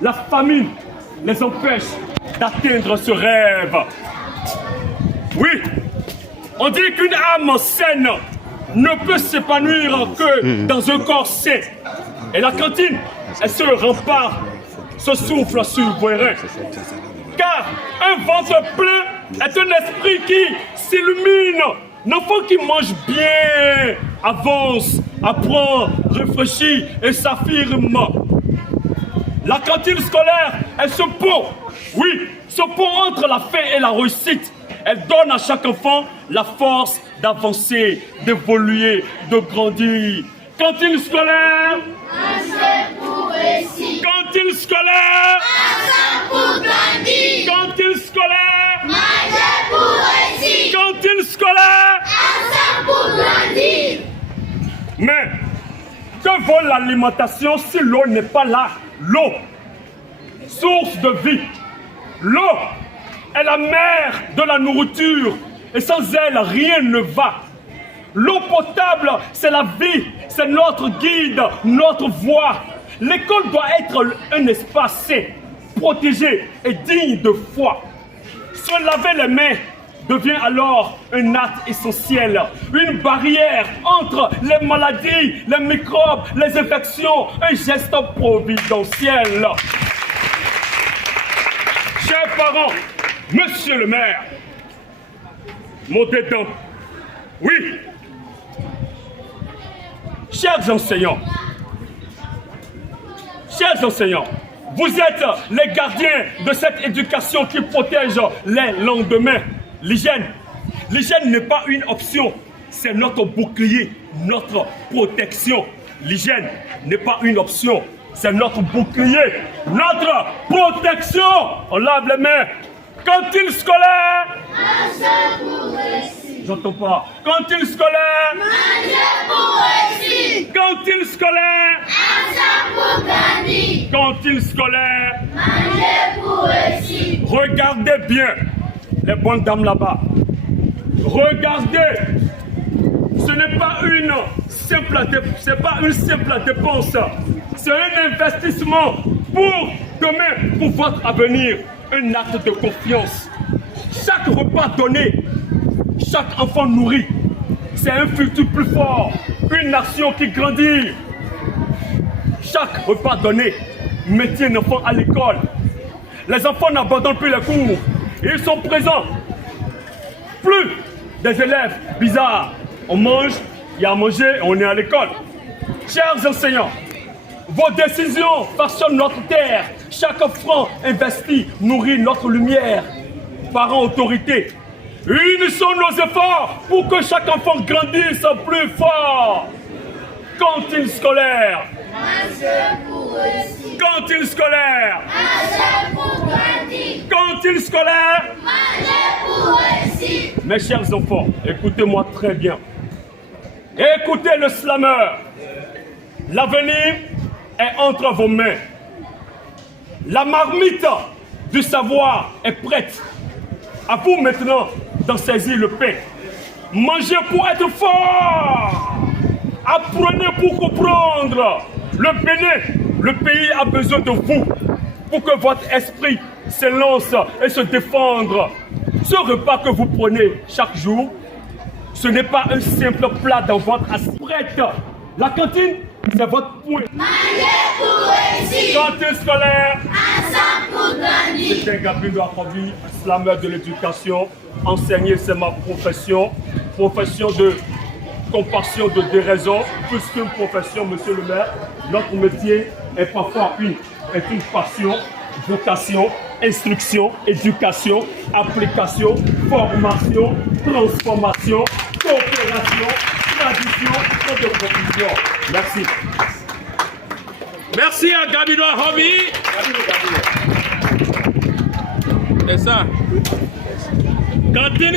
la famine les empêche d'atteindre ce rêve. Oui, on dit qu'une âme saine ne peut s'épanouir que dans un corps sain. Et la cantine est ce rempart, ce souffle souverain. Car un ventre plein est un esprit qui s'illumine. L'enfant qui mange bien avance, apprend, réfléchit et s'affirme. La cantine scolaire est ce pont, oui, ce pont entre la fin et la réussite. Elle donne à chaque enfant la force d'avancer, d'évoluer, de grandir. Cantine scolaire, manger pour réussir. Cantine scolaire, ensemble pour grandir. Cantine scolaire, Manger pour réussir. Cantine scolaire. Ensemble pour grandir. Mais que vaut l'alimentation si l'eau n'est pas là? L'eau, source de vie. L'eau est la mère de la nourriture et sans elle, rien ne va. L'eau potable, c'est la vie, c'est notre guide, notre voie. L'école doit être un espace sain, protégé et digne de foi. Se laver les mains devient alors un acte essentiel, une barrière entre les maladies, les microbes, les infections, un geste providentiel. Chers parents, monsieur le maire, mon dédain, oui, chers enseignants, vous êtes les gardiens de cette éducation qui protège les lendemains. L'hygiène n'est pas une option, c'est notre bouclier, notre protection. L'hygiène n'est pas une option, c'est notre bouclier, notre protection. On lave les mains. Cantine scolaire. Manger pour réussir. J'entends pas. Cantine scolaire. Manger pour réussir. Cantine scolaire. Ensemble pour grandir. Cantine scolaire. Manger pour réussir. Regardez bien les bonnes dames là-bas. Regardez. Ce n'est pas une simple dépense. C'est un investissement pour demain, pour votre avenir. Un acte de confiance. Chaque repas donné, chaque enfant nourri, c'est un futur plus fort, une nation qui grandit. Chaque repas donné, mettez un enfant à l'école. Les enfants n'abandonnent plus les cours. Ils sont présents. Plus des élèves bizarres. On mange, il y a à manger, on est à l'école. Chers enseignants, vos décisions façonnent notre terre. Chaque franc investi nourrit notre lumière. Parents, autorités, unissons nos efforts pour que chaque enfant grandisse plus fort. Cantine scolaire. Manger pour réussir. Cantine scolaire. Manger pour grandir. Cantine scolaire. Manger pour réussir. Mes chers enfants, écoutez-moi très bien. Écoutez le slammer. L'avenir est entre vos mains. La marmite du savoir est prête. À vous maintenant d'en saisir le pain. Mangez pour être fort. Apprenez pour comprendre. Le Bénin, le pays a besoin de vous pour que votre esprit s'élance et se défendre. Ce repas que vous prenez chaque jour, ce n'est pas un simple plat dans votre assiette. La cantine, c'est votre point. Manger pour réussir. Cantine scolaire. Ensemble pour grandir. C'était Gabriel Akobi, slammer de l'éducation. Enseigner, c'est ma profession. Profession de compassion, de déraison. Plus qu'une profession, monsieur le maire. Notre métier est parfois une passion, vocation, instruction, éducation, application, formation, transformation, coopération, tradition et de provision. Merci. Merci à Gabriel Akobi. C'est ça. Cantine